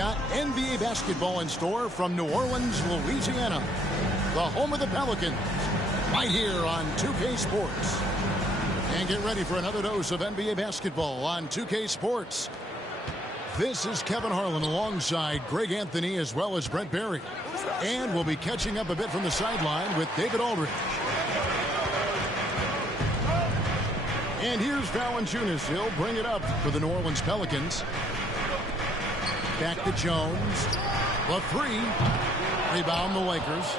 got NBA basketball in store from New Orleans, Louisiana, the home of the Pelicans, right here on 2K Sports. And get ready for another dose of NBA basketball on 2K Sports. This is Kevin Harlan alongside Greg Anthony as well as Brent Barry. And we'll be catching up a bit from the sideline with David Aldridge. And here's Valanciunas. He'll bring it up for the New Orleans Pelicans. Back to Jones. The three. Rebound the Lakers.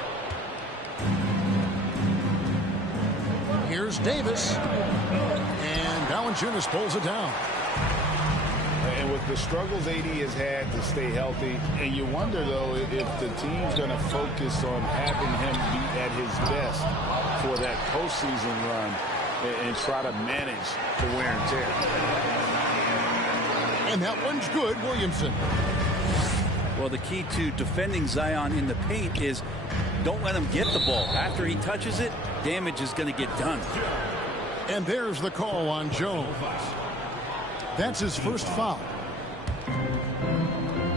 Here's Davis. And Valanciunas pulls it down. And with the struggles AD has had to stay healthy, and you wonder, though, if the team's going to focus on having him be at his best for that postseason run and try to manage the wear and tear. And that one's good, Williamson. Well, the key to defending Zion in the paint is don't let him get the ball. After he touches it, damage is going to get done. And there's the call on Jones. That's his first foul.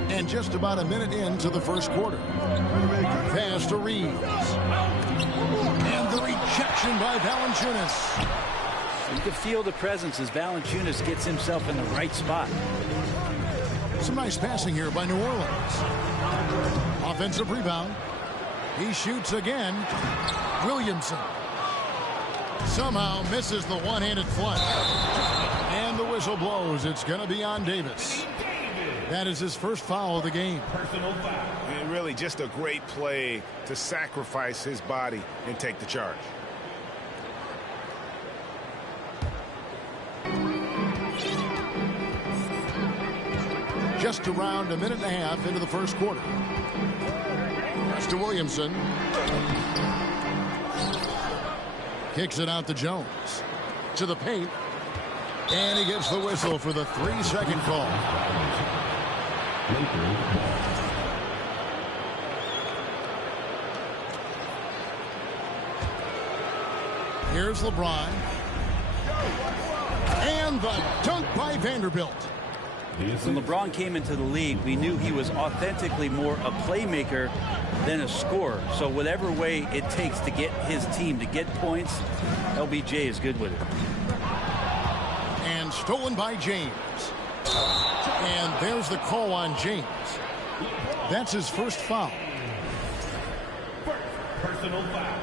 And just about a minute into the first quarter. Pass to Reeves. And the rejection by Valanciunas. You can feel the presence as Valanciunas gets himself in the right spot. Some nice passing here by New Orleans. Offensive rebound. He shoots again. Williamson somehow misses the one-handed flush. And the whistle blows. It's going to be on Davis. That is his first foul of the game. And really just a great play to sacrifice his body and take the charge. Just around a minute and a half into the first quarter. Pass to Williamson. Kicks it out to Jones. To the paint. And he gets the whistle for the 3-second call. Here's LeBron. And the dunk by Vanderbilt. When LeBron came into the league, we knew he was authentically more a playmaker than a scorer. So whatever way it takes to get his team to get points, LBJ is good with it. And stolen by James. And there's the call on James. That's his first foul. Personal foul.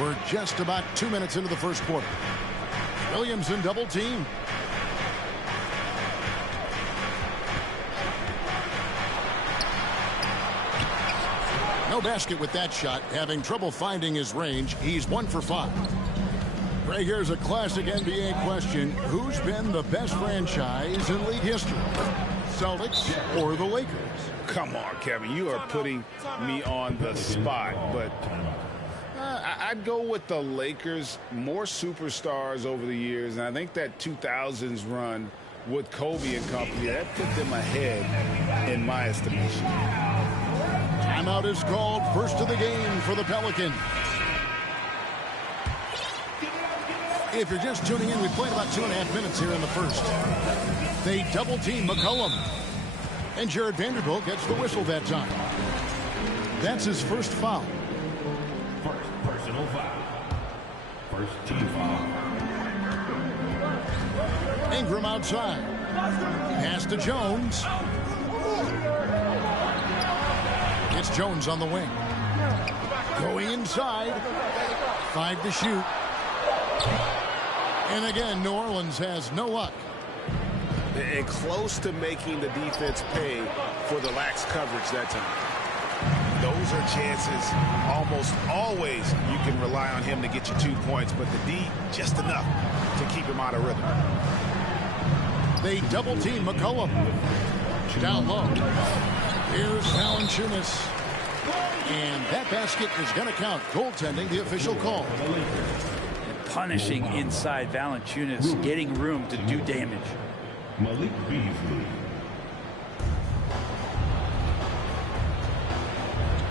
We're just about 2 minutes into the first quarter. Williamson double team. No basket with that shot. Having trouble finding his range. He's 1 for 5. Right, here's a classic NBA question. Who's been the best franchise in league history? Celtics or the Lakers? Come on, Kevin. You are putting me on the spot, but I'd go with the Lakers. More superstars over the years, and I think that 2000s run with Kobe and company, that put them ahead in my estimation. Timeout is called. First of the game for the Pelicans. If you're just tuning in, we played about 2.5 minutes here in the first. They double-team McCollum. And Jared Vanderbilt gets the whistle that time. That's his first foul. First personal foul. First team foul. Ingram outside. Pass to Jones. It's Jones on the wing. Going inside. 5 to shoot. And again, New Orleans has no luck. And close to making the defense pay for the lax coverage that time. Those are chances almost always you can rely on him to get you 2 points, but the D, just enough to keep him out of rhythm. They double-team McCollum. Down low. Here's Valanciunas. And that basket is going to count. Goaltending, the official call. Punishing inside Valanciunas, getting room to do damage. Malik Beasley.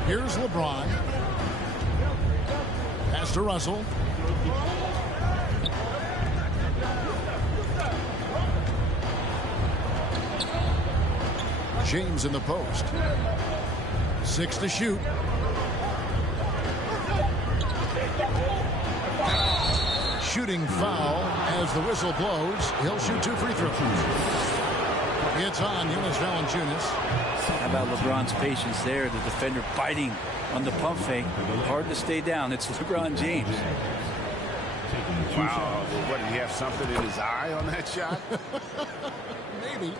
Here's LeBron. Pass to Russell. James in the post. 6 to shoot. Shooting foul as the whistle blows. He'll shoot 2 free throws. It's on Jonas Valanciunas. How about LeBron's patience there? The defender biting on the pump fake. Hard to stay down. It's LeBron James. Wow. What, did he have something in his eye on that shot? Maybe.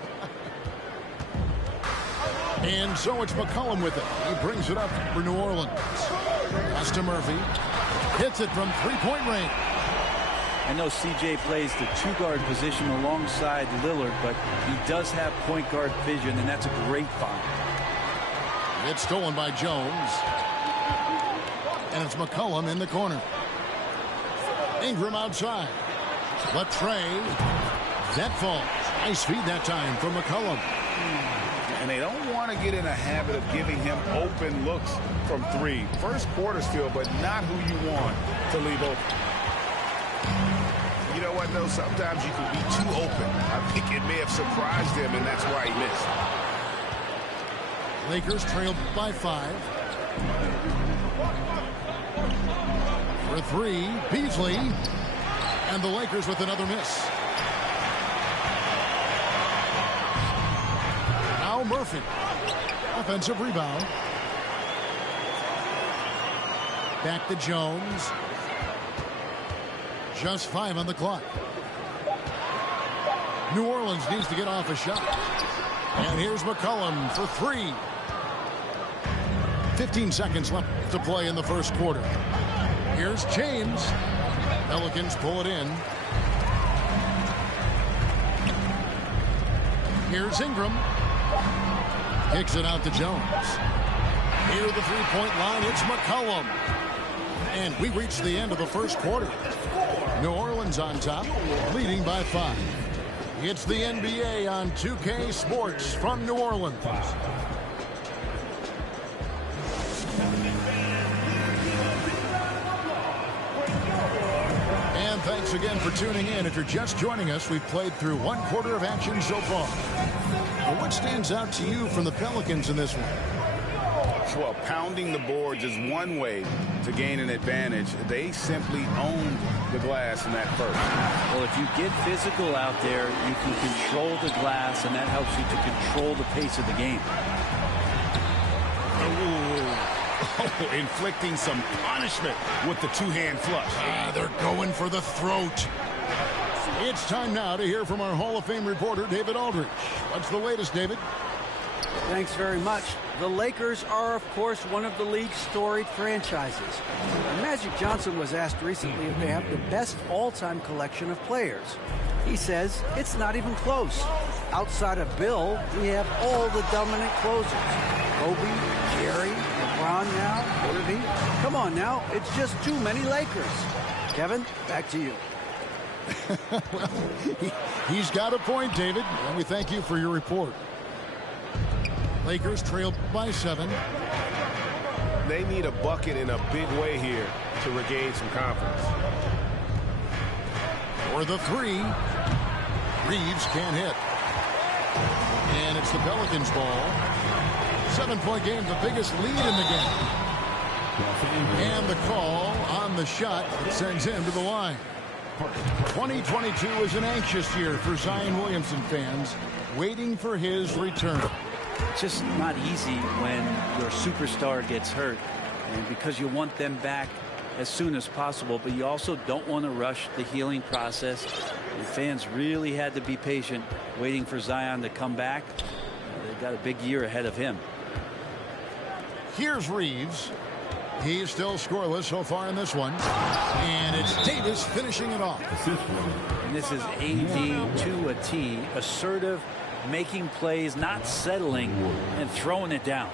And so it's McCollum with it. He brings it up for New Orleans. Pass to Murphy. Hits it from three-point range. I know CJ plays the 2-guard position alongside Lillard, but he does have point guard vision, and that's a great find. It's stolen by Jones. And it's McCollum in the corner. Ingram outside. Latrey. That falls. Nice feed that time from McCollum. And they don't want to get in a habit of giving him open looks from 3. First quarter still, but not who you want to leave open. You know what, though? Sometimes you can be too open. I think it may have surprised him, and that's why he missed. Lakers trailed by 5. For 3, Beasley. And the Lakers with another miss. Now Murphy. Offensive rebound. Back to Jones. Just 5 on the clock. New Orleans needs to get off a shot. And here's McCollum for 3. 15 seconds left to play in the first quarter. Here's James. Pelicans pull it in. Here's Ingram. Kicks it out to Jones. Near the three-point line, it's McCollum. And we reach the end of the first quarter. New Orleans on top, leading by 5. It's the NBA on 2K Sports from New Orleans. And thanks again for tuning in. If you're just joining us, we've played through 1 quarter of action so far. Well, what stands out to you from the Pelicans in this one? Well, pounding the boards is one way to gain an advantage. They simply owned the glass in that first. Well, if you get physical out there, you can control the glass, and that helps you to control the pace of the game. Oh, inflicting some punishment with the 2-hand flush. They're going for the throat. It's time now to hear from our Hall of Fame reporter, David Aldridge. What's the latest, David? Thanks very much. The Lakers are, of course, one of the league's storied franchises. Magic Johnson was asked recently if they have the best all-time collection of players. He says it's not even close. Outside of Bill, we have all the dominant closers. Kobe, Jerry, LeBron now, Irving. Come on now, it's just too many Lakers. Kevin, back to you. Well, he's got a point, David, and we thank you for your report. Lakers trailed by 7. They need a bucket in a big way here to regain some confidence. For the 3, Reeves can't hit. And it's the Pelicans' ball. 7-point game, the biggest lead in the game. And the call on the shot that sends him to the line. 2022 is an anxious year for Zion Williamson fans, waiting for his return. It's just not easy when your superstar gets hurt, and because you want them back as soon as possible, but you also don't want to rush the healing process. And fans really had to be patient waiting for Zion to come back. They've got a big year ahead of him. Here's Reeves. He's still scoreless so far in this one. And it's Davis finishing it off. And this is AD to a T. Assertive, making plays, not settling, and throwing it down.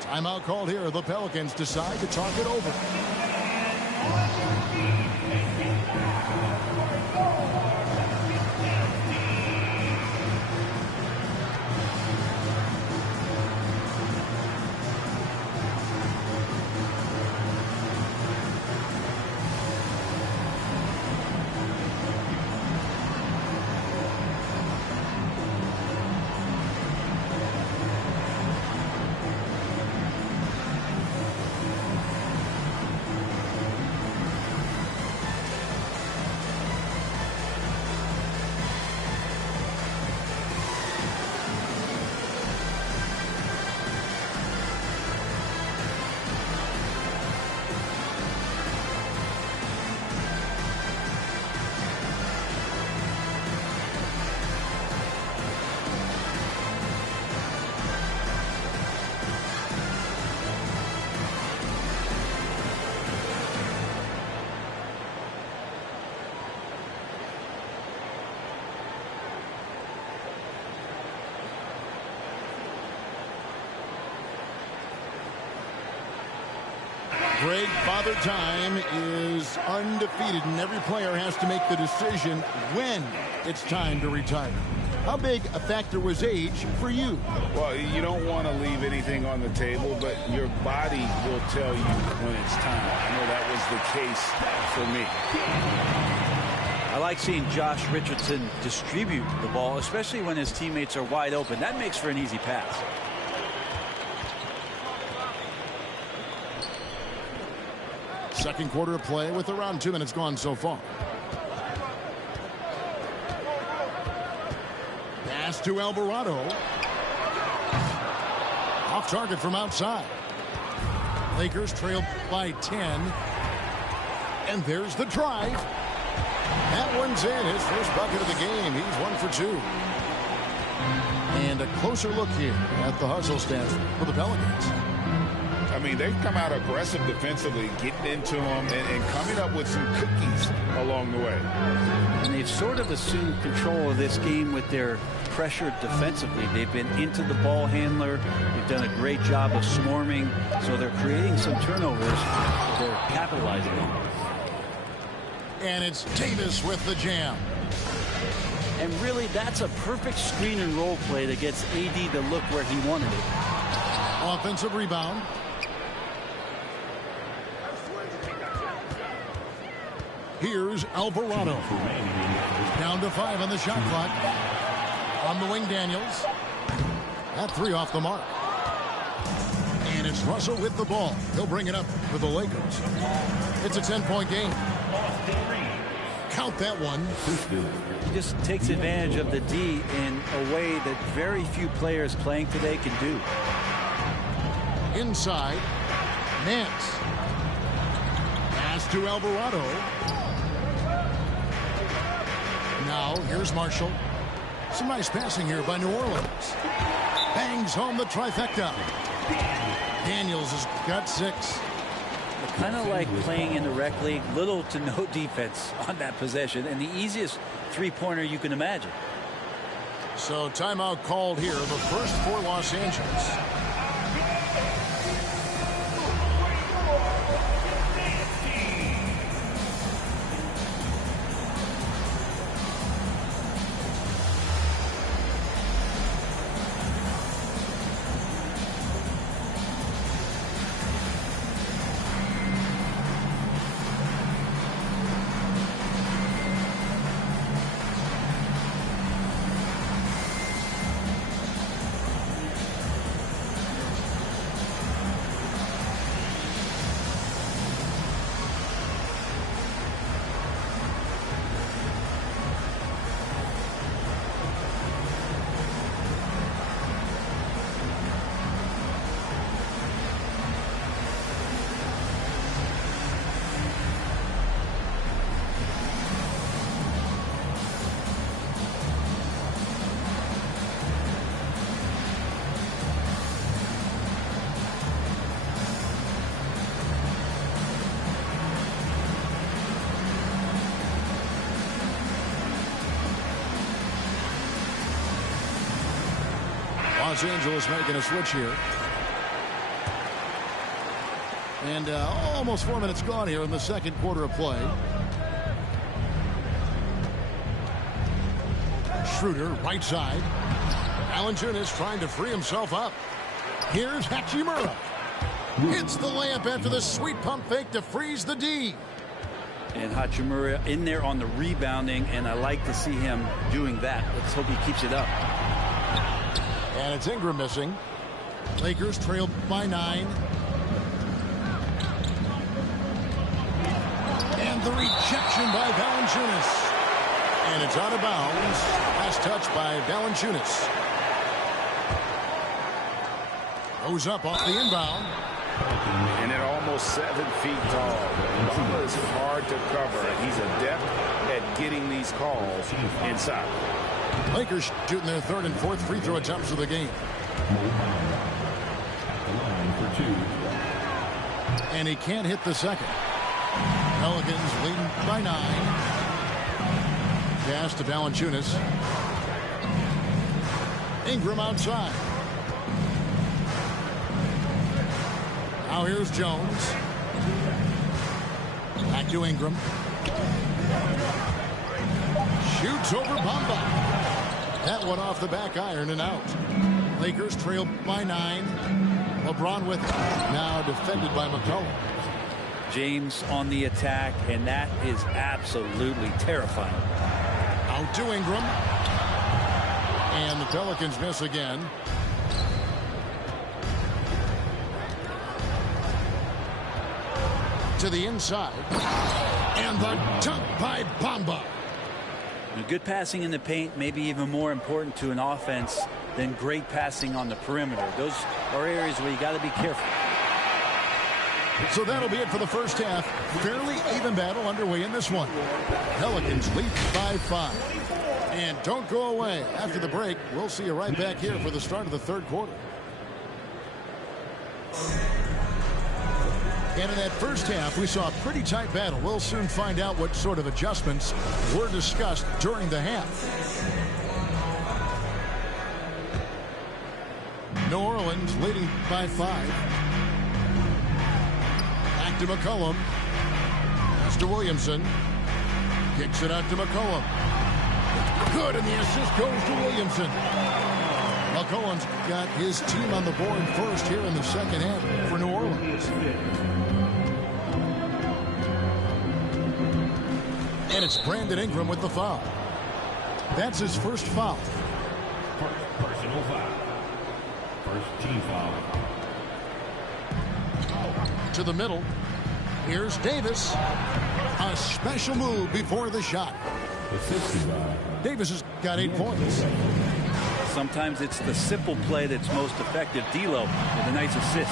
Timeout called here. The Pelicans decide to talk it over. Greg, Father Time is undefeated, and every player has to make the decision when it's time to retire. How big a factor was age for you? Well, you don't want to leave anything on the table, but your body will tell you when it's time. I know that was the case for me. I like seeing Josh Richardson distribute the ball, especially when his teammates are wide open. That makes for an easy pass. Second quarter of play with around 2 minutes gone so far. Pass to Alvarado. Off target from outside. Lakers trail by 10. And there's the drive. That one's in. His first bucket of the game. He's 1 for 2. And a closer look here at the hustle stance for the Pelicans. I mean, they've come out aggressive defensively, getting into them and coming up with some cookies along the way. And they've sort of assumed control of this game with their pressure defensively. They've been into the ball handler. They've done a great job of swarming. So they're creating some turnovers that they're capitalizing on. And it's Davis with the jam. And really, that's a perfect screen and roll play that gets AD to look where he wanted it. Offensive rebound. Here's Alvarado. Down to 5 on the shot clock. On the wing, Daniels. That 3 off the mark. And it's Russell with the ball. He'll bring it up for the Lakers. It's a 10-point game. Count that one. He just takes advantage of the D in a way that very few players playing today can do. Inside. Nance. Pass to Alvarado. Now, here's Marshall. Some nice passing here by New Orleans. Bangs home the trifecta. Daniels has got 6. Kind of like playing in the rec league, little to no defense on that possession, and the easiest three-pointer you can imagine. So timeout called here, the first for Los Angeles. Los Angeles making a switch here. And almost 4 minutes gone here in the second quarter of play. Schroeder, right side. Valanciunas trying to free himself up. Here's Hachimura. Hits the layup after the sweet pump fake to freeze the D. And Hachimura in there on the rebounding, and I like to see him doing that. Let's hope he keeps it up. And it's Ingram missing. Lakers trailed by 9. And the rejection by Valanciunas. And it's out of bounds. Last touch by Valanciunas. Goes up off the inbound. And at almost 7 feet tall, Bamba is hard to cover, and he's adept at getting these calls inside. Lakers shooting their third and fourth free throw attempts of the game. And he can't hit the second. Pelicans leading by 9. Pass to Valanciunas. Ingram outside. Now here's Jones. Back to Ingram. Shoots over Bamba. That one off the back iron and out. Lakers trail by 9. LeBron with it. Now defended by McCollum. James on the attack, and that is absolutely terrifying. Out to Ingram. And the Pelicans miss again. To the inside. And the dunk by Bamba. Good passing in the paint may be even more important to an offense than great passing on the perimeter. Those are areas where you got to be careful. So that'll be it for the first half. Fairly even battle underway in this one. Pelicans lead by 5. And don't go away. After the break, we'll see you right back here for the start of the third quarter. And in that first half, we saw a pretty tight battle. We'll soon find out what sort of adjustments were discussed during the half. New Orleans leading by 5. Back to McCollum. Pass to Williamson. Kicks it out to McCollum. Good, and the assist goes to Williamson. McCollum's got his team on the board first here in the second half for New Orleans. And it's Brandon Ingram with the foul. That's his first foul. Personal foul. First team foul. To the middle. Here's Davis. A special move before the shot. Davis has got 8 points. Sometimes it's the simple play that's most effective. D'Lo with a nice assist.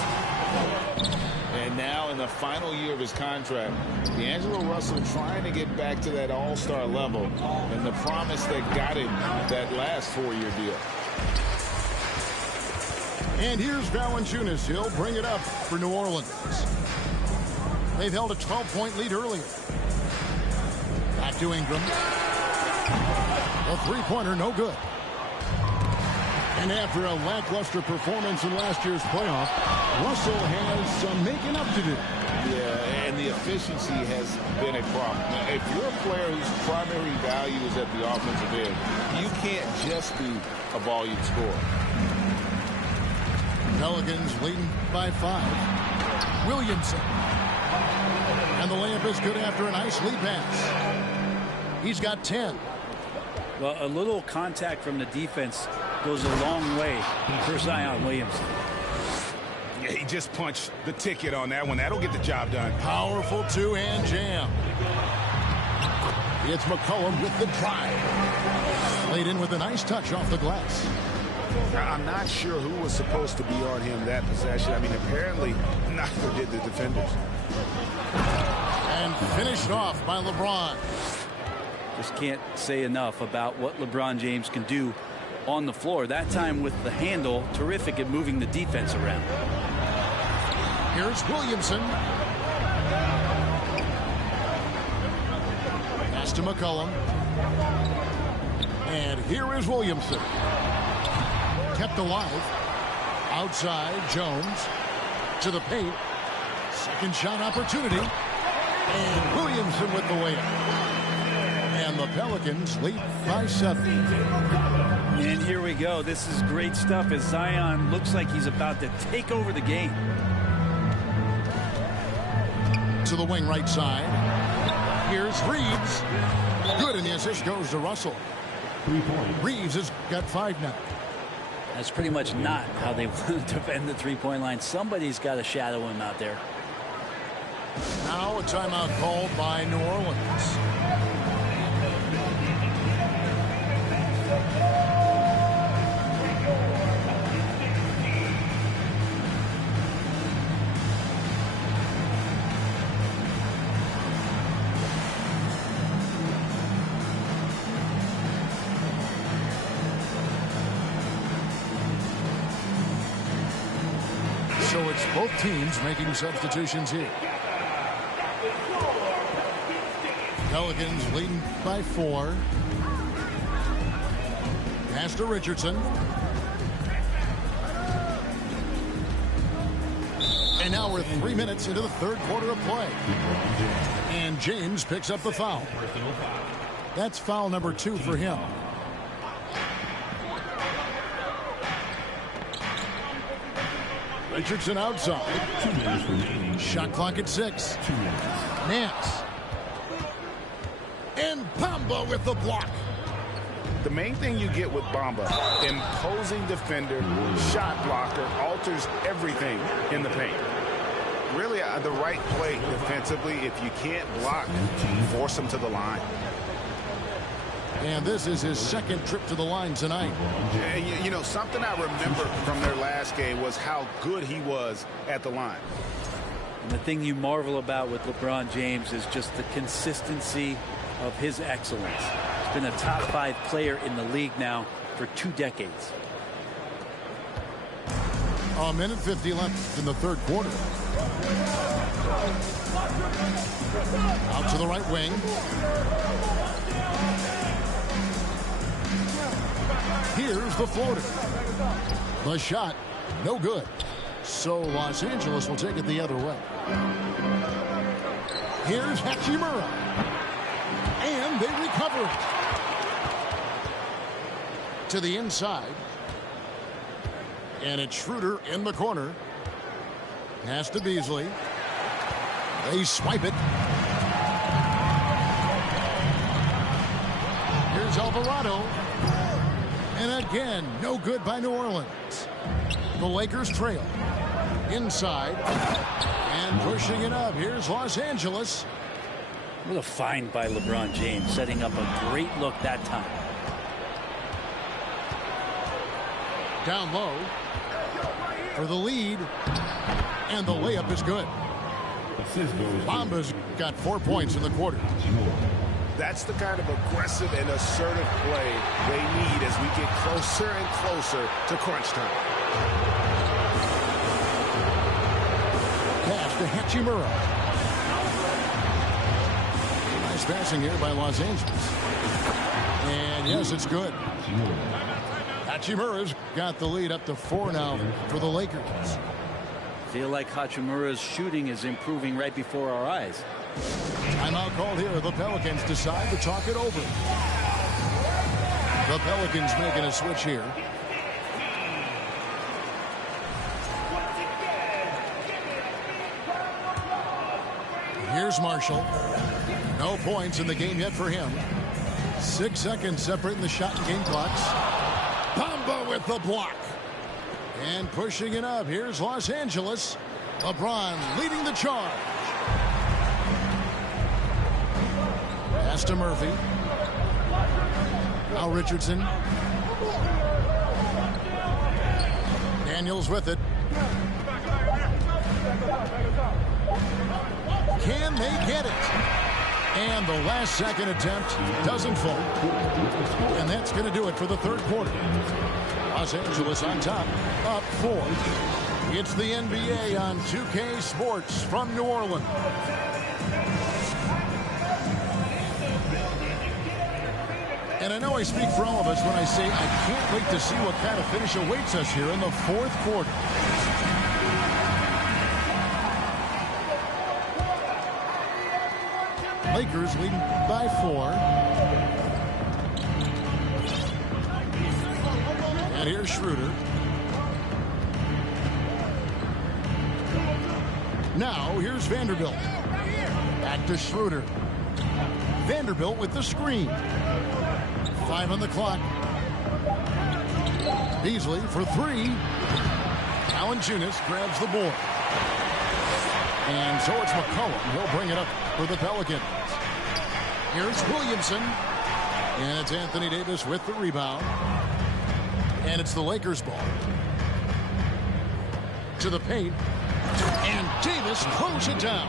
And now in the final year of his contract, D'Angelo Russell trying to get back to that all-star level and the promise that got him that last 4-year deal. And here's Valanciunas. He'll bring it up for New Orleans. They've held a 12-point lead earlier. Back to Ingram. A three-pointer, no good. And after a lackluster performance in last year's playoff, Russell has some making up to do. Yeah, and the efficiency has been a problem. Now, if you're a player whose primary value is at the offensive end, you can't just be a volume scorer. Pelicans leading by 5. Williamson. And the layup is good after a nice lead pass. He's got 10. Well, a little contact from the defense goes a long way for Zion Williamson. Yeah, he just punched the ticket on that one. That'll get the job done. Powerful two-hand jam. It's McCollum with the drive. Laid in with a nice touch off the glass. I'm not sure who was supposed to be on him that possession. I mean, apparently neither did the defenders. And finished off by LeBron. Just can't say enough about what LeBron James can do on the floor. That time with the handle, terrific at moving the defense around. Here's Williamson. Pass to McCollum. And here is Williamson. Kept alive. Outside, Jones. To the paint. Second shot opportunity. And Williamson with the layup. And the Pelicans lead by 7. And here we go. This is great stuff as Zion looks like he's about to take over the game. To the wing right side. Here's Reeves. Good, and the assist goes to Russell. Reeves has got 5 now. That's pretty much not how they want to defend the three-point line. Somebody's got to shadow him out there. Now a timeout called by New Orleans. So it's both teams making substitutions here. Pelicans leading by 4. Pass to Richardson. And now we're 3 minutes into the third quarter of play. And James picks up the foul. That's foul number 2 for him. Richardson outside. 2 minutes remaining. Shot clock at 6. 2 minutes. Nance. And Bamba with the block. The main thing you get with Bamba, imposing defender, shot blocker, alters everything in the paint. Really, the right play defensively. If you can't block, force him to the line. And this is his second trip to the line tonight. And you know, something I remember from their last game was how good he was at the line. And the thing you marvel about with LeBron James is just the consistency of his excellence. He's been a top 5 player in the league now for 2 decades. A minute 50 left in the third quarter. Out to the right wing. Here's the floater. The shot, no good. So Los Angeles will take it the other way. Here's Hachimura. And they recover it. To the inside. And it's Schroeder in the corner. Pass to Beasley. They swipe it. Here's Alvarado. And again, no good by New Orleans. The Lakers trail. Inside. And pushing it up. Here's Los Angeles. What a find by LeBron James, setting up a great look that time. Down low. For the lead. And the layup is good. Bamba's got 4 points in the quarter. That's the kind of aggressive and assertive play they need as we get closer and closer to crunch time. Pass to Hachimura. Nice passing here by Los Angeles. And yes, it's good. Hachimura's got the lead up to 4 now for the Lakers. Feel like Hachimura's shooting is improving right before our eyes. Timeout called here. The Pelicans decide to talk it over. The Pelicans making a switch here. Here's Marshall. No points in the game yet for him. 6 seconds separating the shot and game clocks. Bamba with the block. And pushing it up. Here's Los Angeles. LeBron leading the charge. Pass to Murphy. Now Richardson. Daniels with it. Can they get it? And the last second attempt doesn't fall. And that's going to do it for the third quarter. Los Angeles on top, up 4. It's the NBA on 2K Sports from New Orleans. And I know I speak for all of us when I say I can't wait to see what kind of finish awaits us here in the fourth quarter. Lakers leading by 4. And here's Schroeder. Now here's Vanderbilt. Back to Schroeder. Vanderbilt with the screen. 5 on the clock. Beasley for 3. Valanciunas grabs the board. And so it's McCollum. He'll bring it up for the Pelicans. Here's Williamson. And it's Anthony Davis with the rebound. And it's the Lakers ball. To the paint. And Davis closes it down.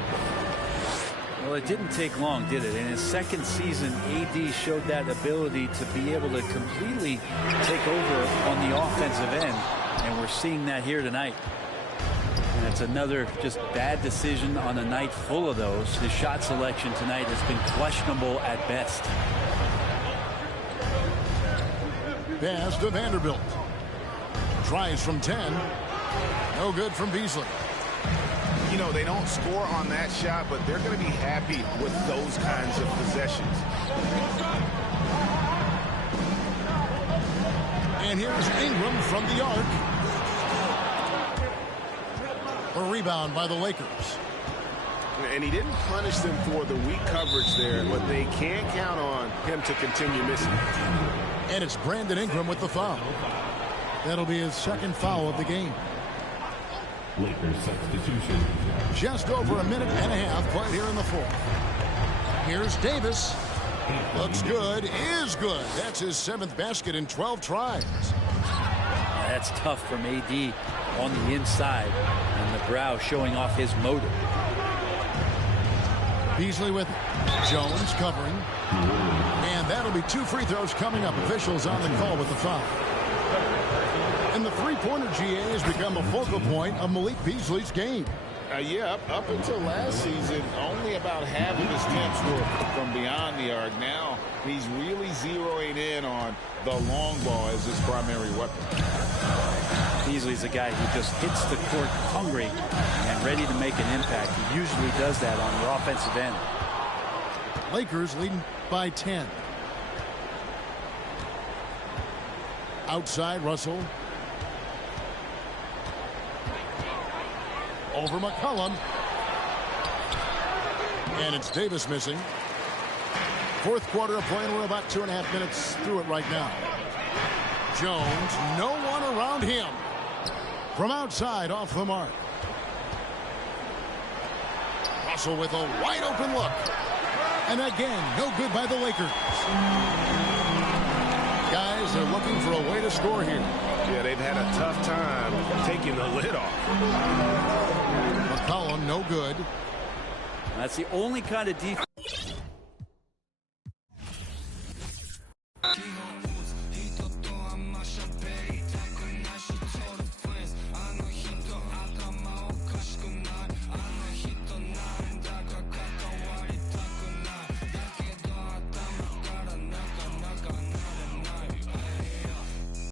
Well, it didn't take long, did it? In his second season, AD showed that ability to be able to completely take over on the offensive end. And we're seeing that here tonight. And it's another just bad decision on a night full of those. His shot selection tonight has been questionable at best. Pass to Vanderbilt. Tries from 10. No good from Beasley. know, they don't score on that shot, but they're going to be happy with those kinds of possessions. And here's Ingram from the arc. A rebound by the Lakers. And he didn't punish them for the weak coverage there, but they can't count on him to continue missing. And it's Brandon Ingram with the foul. That'll be his second foul of the game. Lakers substitution. Just over a minute and a half played here in the fourth. Here's Davis. Looks good, is good. That's his 7th basket in 12 tries. That's tough from AD on the inside, and the brow showing off his motive. Beasley with Jones covering. And that'll be 2 free throws coming up. Officials on the call with the foul. And the three-pointer GA has become a focal point of Malik Beasley's game. Yeah, up until last season, only about half of his attempts were from beyond the arc. Now he's really zeroing in on the long ball as his primary weapon. Beasley's a guy who just hits the court hungry and ready to make an impact. He usually does that on the offensive end. Lakers leading by 10. Outside, Russell. Over McCollum. And it's Davis missing. Fourth quarter of play, and we're about 2.5 minutes through it right now. Jones, no one around him. From outside, off the mark. Russell with a wide open look. And again, no good by the Lakers. Guys, they're looking for a way to score here. Yeah, they've had a tough time taking the lid off. McCollum, no good. That's the only kind of defense